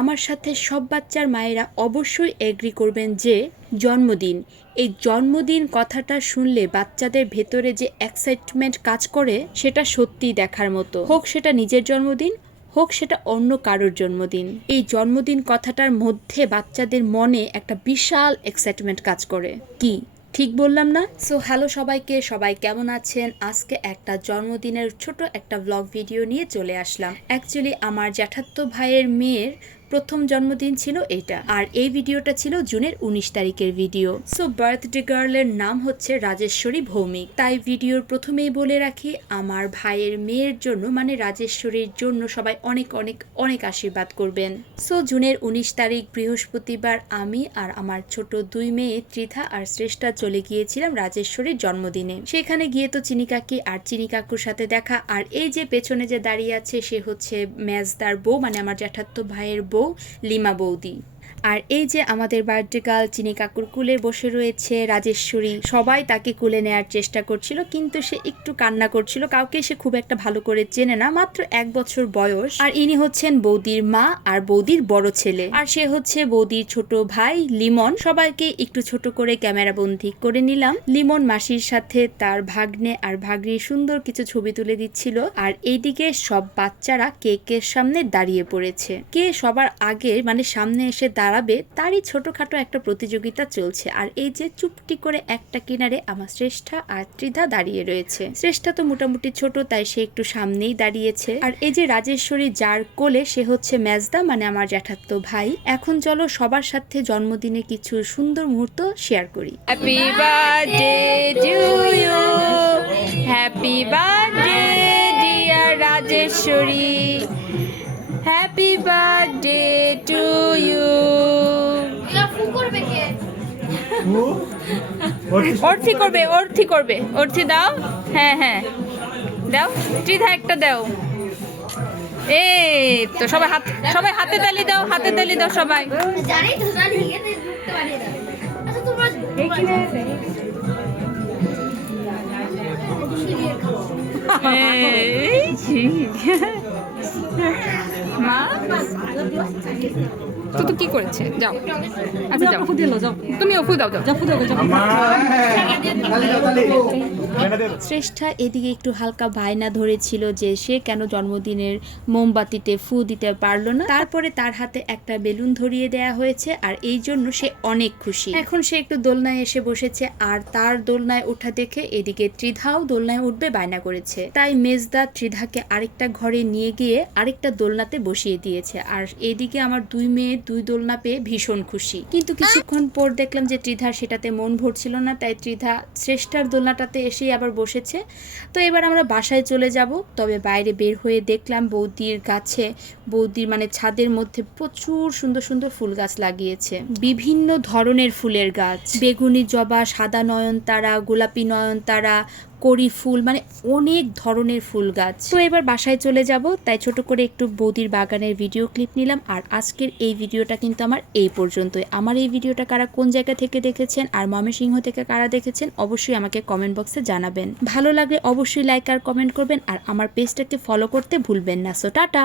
আমার সাথে সব বাচ্চার মায়েরা অবশ্যই এগ্রি করবেন যে জন্মদিন। এই জন্মদিন কথাটা শুনলে বাচ্চাদের ভেতরে যে এক্সাইটমেন্ট কাজ করে, সেটা সত্যিই দেখার মতো। হোক সেটা নিজের জন্মদিন, হোক সেটা অন্য কারোর জন্মদিন। এই জন্মদিন কথাটার মধ্যে বাচ্চাদের মনে একটা বিশাল এক্সাইটমেন্ট কাজ করে। কি? ঠিক বললাম না? সো হ্যালো সবাইকে, সবাই কেমন আছেন? আজকে একটা জন্মদিনের ছোট একটা ব্লগ ভিডিও নিয়ে চলে আসলাম। অ্যাকচুয়ালি আমার জ্যাঠাত্তো ভাইয়ের মেয়ের প্রথম জন্মদিন ছিল এইটা। আর এই ভিডিওটা ছিল জুনের উনিশ তারিখের ভিডিও। সো বার্থডে গার্লের নাম হচ্ছে রাজেশ্বরী ভৌমিক। তাই ভিডিওর প্রথমেই বলে রাখি, আমার ভাইয়ের মেয়ের জন্য মানে রাজেশ্বরীর জন্য সবাই অনেক অনেক অনেক আশীর্বাদ করবেন। সো জুনের উনিশ তারিখ বৃহস্পতিবার আমি আর আমার ছোট দুই মেয়ে ত্রিধা আর শ্রেষ্ঠা চলে গিয়েছিলাম রাজেশ্বরীর জন্মদিনে। সেখানে গিয়ে তো চিনি কাকি আর চিনি কাকুর সাথে দেখা। আর এই যে পেছনে যে দাঁড়িয়ে আছে, সে হচ্ছে মেজদার বউ মানে আমার জ্যাঠাত্তো ভাইয়ের বউ। লিমা বৌদি। আর এই যে আমাদের বার্থডে গার্ল চিনি কাকুর কুলে বসে রয়েছে রাজেশ্বরী, সবাই তাকে কুলে নেয়ার চেষ্টা করছিল, কিন্তু সে একটু কান্না করছিল, কাউকে সে খুব একটা ভালো করে চেনে না, মাত্র এক বছর বয়স। আর ইনি হচ্ছেন বৌদির মা আর বৌদির বড় ছেলে। আর সে হচ্ছে বৌদির ছোট ভাই লিমন। সবাইকে একটু ছোট করে ক্যামেরা বন্দি করে নিলাম। লিমন মাসির সাথে তার ভাগ্নে আর ভাগ্নির সুন্দর কিছু ছবি তুলে দিচ্ছিল। আর এইদিকে সব বাচ্চারা কেকের সামনে দাঁড়িয়ে পড়েছে। কে সবার আগে মানে সামনে এসে দাঁড়াবে, তারই ছোটখাটো একটা প্রতিযোগিতা চলছে। আর এই যে চুপটি করে একটা কিনারে আমার শ্রেষ্ঠা আর ত্রিধা দাঁড়িয়ে রয়েছে। শ্রেষ্ঠা তো মোটামুটি ছোট, তাই সে একটু সামনেই দাঁড়িয়েছে। আর এই যে রাজেশ্বরী যার কোলে, সে হচ্ছে মেজদা মানে আমার জ্যাঠাত্তো ভাই। এখন চলো সবার সাথে জন্মদিনে কিছু সুন্দর মুহূর্ত শেয়ার করি। Happy birthday dear Rajeshwari. Happy birthday to you worthy করবে অর্থি করবে। অর্থি দাও। হ্যাঁ হ্যাঁ। দাও। ত্রিধা একটা দাও। এই তো সবাই হাত সবাই হাতে তালি দাও হাতে তালি দাও সবাই। জানি Mas, mas, mas, তো তো কি করেছে? যাও। আচ্ছা যাও। তুমি দাও দাও শ্রেষ্ঠা এদিকে একটু হালকা বায়না ধরেছিল যে সে কেন জন্মদিনের মোমবাতিতে ফু দিতে পারল না। তারপরে তার হাতে একটা বেলুন ধরিয়ে দেয়া হয়েছে আর এই জন্য সে অনেক খুশি। এখন সে একটু দোলনায় এসে বসেছে আর তার দোলনায় ওঠা দেখে এদিকে ত্রিধাও দোলনায় উঠবে বায়না করেছে। তাই মেজদা ত্রিধাকে আরেকটা ঘরে নিয়ে গিয়ে আরেকটা দোলনাতে বসিয়ে দিয়েছে। আর এদিকে আমার দুই মেয়ে দুই দোলনা পেয়ে ভীষণ খুশি। কিন্তু কিছুক্ষণ পর দেখলাম যে ত্রিধার সেটাতে মন ভরছিল না, তাই ত্রিধা শ্রেষ্ঠার দোলনাটাতে এসেই আবার বসেছে। তো এবার আমরা বাসায় চলে যাব। তবে বাইরে বের হয়ে দেখলাম বৌদির গাছে, বৌদির মানে ছাদের মধ্যে প্রচুর সুন্দর সুন্দর ফুল গাছ লাগিয়েছে। বিভিন্ন ধরনের ফুলের গাছ। বেগুনি, জবা, সাদা নয়নতারা, গোলাপি নয়নতারা করি ফুল মানে অনেক ধরনের ফুল গাছ। তো এবার বাসায় চলে যাব, তাই ছোট করে একটু বৌদির বাগানের ভিডিও ক্লিপ নিলাম। আর আজকের এই ভিডিওটা কিন্তু আমার এই পর্যন্তই। আমার এই ভিডিওটা কারা কোন জায়গা থেকে দেখেছেন আর ময়মনসিংহ থেকে কারা দেখেছেন অবশ্যই আমাকে কমেন্ট বক্সে জানাবেন। ভালো লাগলে অবশ্যই লাইক আর কমেন্ট করবেন আর আমার পেজটাকে ফলো করতে ভুলবেন না। So tata!